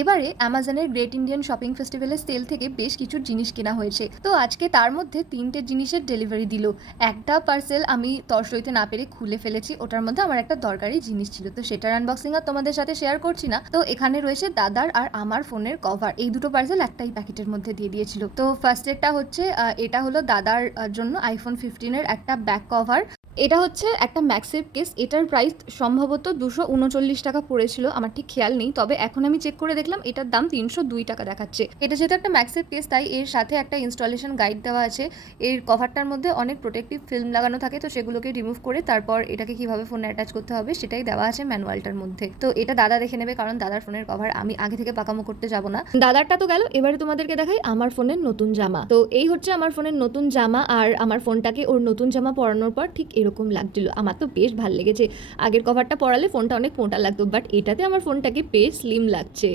এবারে অ্যামাজনের great Indian shopping ফেস্টিভ্যালের sell থেকে বেশ কিছু জিনিস কেনা হয়েছে। তো আজকে তার মধ্যে 3টে জিনিসের ডেলিভারি দিল। একটা পার্সেল আমি তর সইতে না পেরে খুলে ফেলেছি। ওটার মধ্যে আমার একটা দরকারি জিনিস ছিল। তো সেটার আনবক্সিং আর তোমাদের সাথে শেয়ার করছি না। তো এখানে রয়েছে দাদার আর আমার ফোনের কভার। এই দুটো পার্সেল একটাই প্যাকেটের মধ্যে দিয়ে দিয়েছিল। তো ফার্স্ট এরটা হচ্ছে এটা হলো দাদার জন্য iPhone 15 এর একটা ব্যাক কভার। এটা হচ্ছে একটা ম্যাক্সেভ কেস। এটার প্রাইস সম্ভবত 239 টাকা পড়েছিল, আমার ঠিক খেয়াল নেই। তবে এখন আমি চেক করে দেখলাম এটার দাম 302 টাকা দেখাচ্ছে। এটা যেহেতু একটা ম্যাক্সেভ কেস, তাই এর সাথে একটা ইনস্টলেশন গাইড দেওয়া আছে। এর কভারটার মধ্যে অনেক প্রোটেক্টিভ ফিল্ম লাগানো থাকে, তো সেগুলোকে রিমুভ করে তারপর এটাকে কিভাবে ফোনে অ্যাটাচ করতে হবে সেটাই দেওয়া আছে ম্যানুয়ালটার মধ্যে। তো এটা দাদা দেখে নেবে, কারণ দাদার ফোনের কভার আমি আগে থেকে পাকামো করতে যাব না। দাদারটা তো গেল, এবারে তোমাদেরকে দেখাই আমার ফোনের নতুন জামা। তো এই হচ্ছে আমার ফোনের নতুন জামা, আর আমার ফোনটাকে ওর নতুন জামা পরানোর পর ঠিক এরকম লাগছিল। আমার তো বেশ ভালো লেগেছে। আগের কভারটা পরালে ফোনটা অনেক মোটা লাগতো, বাট এটাতে আমার ফোনটাকে বেশ স্লিম লাগছে।